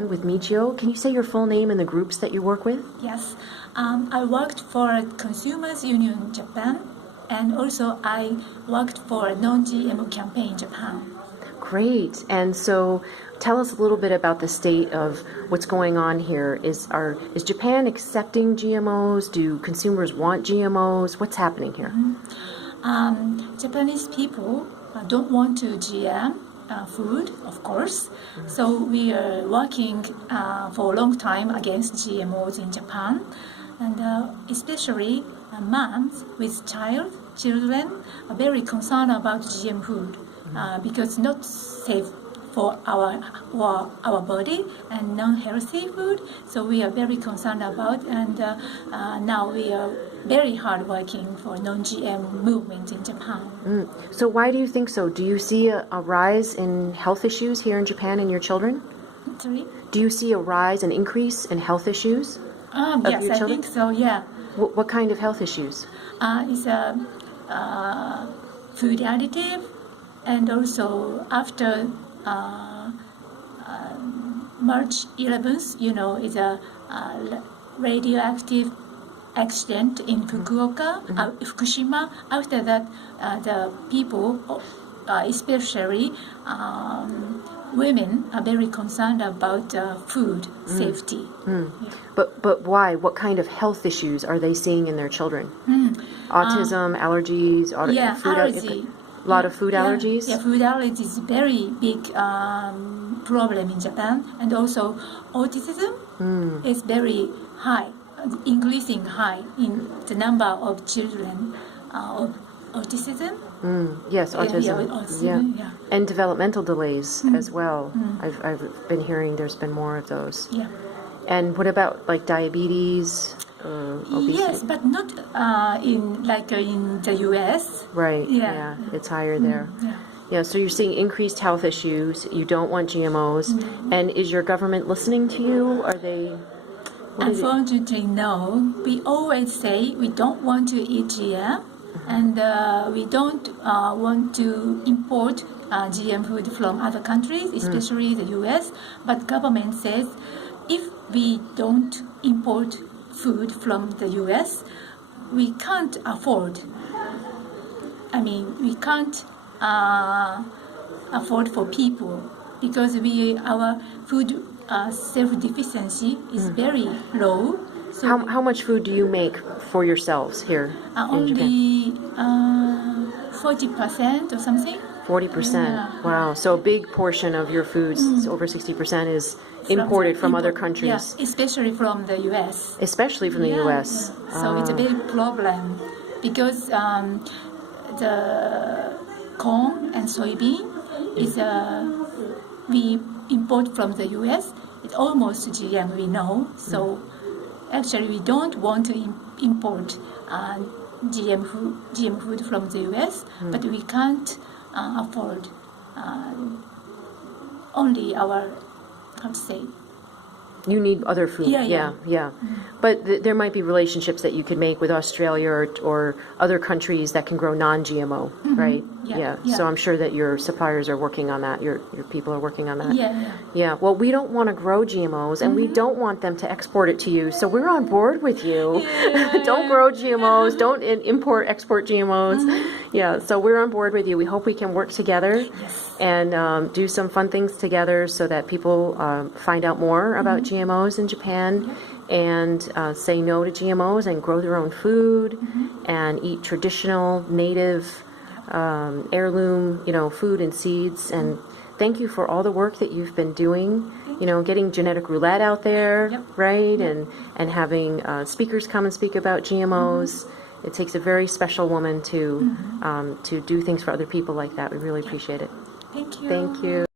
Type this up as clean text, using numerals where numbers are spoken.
Japan with Michio. Can you say your full name and the groups that you work with? Yes, I worked for Consumers Union Japan, and also I worked for a non-GMO campaign in Japan. Great. And so tell us a little bit about the state of what's going on here. Is Japan accepting GMOs? Do consumers want GMOs? What's happening here? Japanese people don't want to GM food, of course. So we are working for a long time against GMOs in Japan, and especially moms with children are very concerned about GM food because not safe for our body and non-healthy food. So we are very concerned about, and now we are very hard working for non-GM movement in Japan. So why do you think so? Do you see a rise in health issues here in Japan in your children? Sorry? Do you see a rise, an increase in health issues of yes, your I children? think so, yeah. What kind of health issues? It's a food additive, and also after March 11th, is a radioactive accident in Fukuoka, Fukushima. After that, the people, especially women, are very concerned about food safety. Yeah. But why? What kind of health issues are they seeing in their children? Autism, allergies, allergy. A lot of food allergies? Yeah, food allergy is a very big problem in Japan, and also autism is very high, increasing high in the number of children of autism. Yes, autism. Autism, yeah. And developmental delays as well. I've been hearing there's been more of those. Yeah. And what about like diabetes, obesity? Yes, but not in the U.S. Right. Yeah. It's higher there. Yeah. Yeah. So you're seeing increased health issues. You don't want GMOs, and is your government listening to you? Are they? Unfortunately, no. We always say we don't want to eat GM, and we don't want to import GM food from other countries, especially the U.S. But government says if we don't import food from the U.S., we can't afford. We can't afford for people because our food self-sufficiency is very low. So how much food do you make for yourselves here in Japan? only 40% or something. 40%. Yeah. Wow. So a big portion of your foods, over 60%, is imported from other countries. Yeah, especially from the U.S. Especially from the U.S. Yeah. So it's a big problem because the corn and soybean is we import from the U.S. It's almost GM, we know. So actually, we don't want to import GM food from the U.S., but we can't afford only our, how to say. You need other food. Yeah. But there might be relationships that you could make with Australia or other countries that can grow non-GMO, right? Yeah. So I'm sure that your suppliers are working on that. Your people are working on that. Yeah. Well, we don't want to grow GMOs, and we don't want them to export it to you. So we're on board with you. Don't grow GMOs. Don't export GMOs. Yeah. So we're on board with you. We hope we can work together. Yes. And do some fun things together so that people find out more about GMOs in Japan and say no to GMOs and grow their own food and eat traditional, native, heirloom, food and seeds. And thank you for all the work that you've been doing, getting genetic roulette out there, right? And having speakers come and speak about GMOs. It takes a very special woman to do things for other people like that. We really appreciate it. Thank you. Thank you.